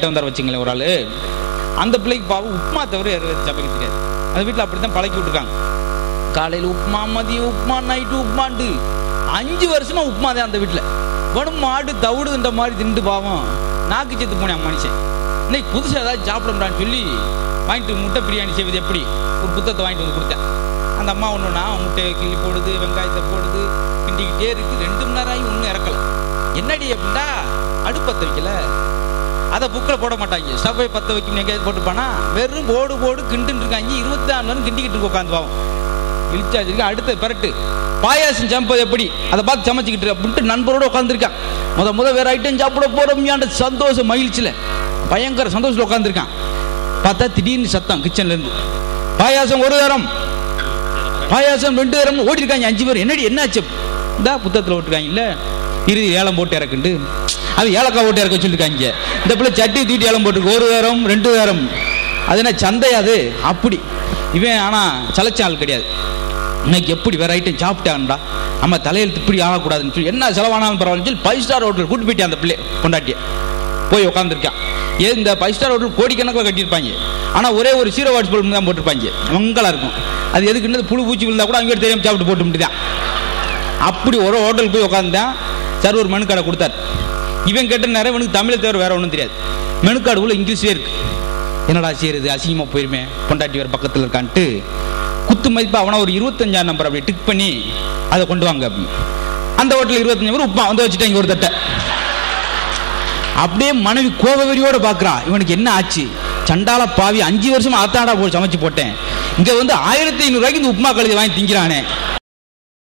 சாப்பிட்டு வந்தார் வச்சுங்களேன் ஒரு ஆள். அந்த பிள்ளைக்கு பாவம் உப்புமா தவிர சமைக்க தெரியாது. அந்த வீட்டில் அப்படி தான் பழக்கி விட்டுருக்காங்க. காலையில் உப்புமா, மதியம் உப்புமா, நைட்டு உப்புமாண்டு 5 வருஷமா உப்புமா தான் அந்த வீட்டில். வடும் மாடு தவிடு இந்த மாதிரி திண்டு பாவம் நாக்கு சேர்த்து போனேன் மனுஷன். இன்னைக்கு புதுசாக ஏதாவது சாப்பிடணும்டான்னு சொல்லி வாங்கிட்டு முட்டை பிரியாணி செய்வது எப்படி ஒரு புத்தகத்தை வாங்கிட்டு வந்து கொடுத்தேன். அந்த அம்மா ஒன்றுனா முட்டையை கிள்ளி போடுது, வெங்காயத்தை போடுது, கிண்டிக்கிட்டே இருக்கு. 2 மணி நேரம் ஆகி ஒன்றும் இறக்கலை. என்னடி அப்படின்னா அடுப்பத்தை வைக்கல, அதை புக்கில் போட மாட்டாங்க. ஸ்டவ்வை பற்ற வைக்கணும் எங்கேயாவது போட்டுப்பானா வெறும் போடு கிண்டுன்னு இருக்காங்க. 24 மணி நேரம் கிண்டிக்கிட்டு உட்காந்து பாவம் இழிச்சாச்சு. அடுத்த பரட்டு பாயாசம் சமைப்பது எப்படி அதை பார்த்து சமைச்சிக்கிட்டு அப்படின்ட்டு நண்பரோடு உட்காந்துருக்கான். முத வேற ஐட்டம் சாப்பிட போறோம்யாண்ட சந்தோஷம் மகிழ்ச்சியில் பயங்கர சந்தோஷத்தில் உட்காந்துருக்கான். பார்த்தா திடீர்னு சத்தம் கிச்சன்ல இருந்து, பாயாசம் 1 தரம், பாயாசம் 2 தரம் ஓடி இருக்காங்க 5 பேர். என்னடி என்னாச்சு? இந்த புத்தகத்தில் ஓட்டுருக்காங்க. இல்லை இறுதி ஏலம் போட்டு இறக்குண்டு அது ஏலக்காய் போட்டு இறக்க சொல்லியிருக்காங்க. இந்த பிள்ளை சட்டி தூட்டி ஏலம் போட்டுருக்கு 1 தரம் 2 தரம். அது என்ன சந்தை அது? அப்படி இவன் ஆனால் சலைச்ச ஆள் கிடையாது. இன்னைக்கு எப்படி வேற ஐட்டம் சாப்பிட்டான்டா, நம்ம தலையெழுத்து இப்படி ஆகக்கூடாதுன்னு சொல்லி என்ன செலவானாலும் பரவாயில்ல சொல்லி 5 ஸ்டார் ஹோட்டல் கூட்டு போயிட்டேன். அந்த பிள்ளை கொண்டாட்டிய போய் உட்காந்துருக்கான். ஏன் இந்த 5 ஸ்டார் ஹோட்டல் கோடிக்கணக்கில் கட்டியிருப்பாங்க. ஆனால் ஒரே ஒரு 0 வாட்ஸ் பல்பு தான் போட்டிருப்பாங்க. மங்களாக இருக்கும். அது எதுக்குன்னு புழு பூச்சி விழுந்தா கூட அவங்க தெரியாமல் சாப்பிட்டு போட்டு முடிதான். அப்படி ஒரு ஹோட்டல் போய் உட்காந்துதான். சார் ஒரு மெனு கார்டை கொடுத்தார். இவன் கேட்ட நேரம் இவனுக்கு தமிழை தவிர வேற ஒன்றும் தெரியாது. மெனு கார்டு உள்ள இங்கிலீஷ்லேயே இருக்கு. என்னடா செய்யறது, அசிங்கமாக போயிருமே, பொண்டாட்டி வேறு பக்கத்தில் இருக்கான்ட்டு குத்து மதிப்பு அவனை ஒரு 25ஆம் நம்பர் அப்படி டிக் பண்ணி அதை கொண்டு வாங்க அப்படின்னு. அந்த ஹோட்டலில் 25 பேர் உப்புமா வந்து வச்சுட்டாங்க ஒரு தட்டை. அப்படியே மனைவி கோபவெறியோட பார்க்குறா. இவனுக்கு என்ன ஆச்சு? சண்டால பாவி 5 வருஷமா ஆத்தாடா போய் சமைச்சு போட்டேன், இங்கே வந்து 1500 ரூபாய்க்கு இந்த உப்புமா கழுதி வாங்கி திங்கிறானே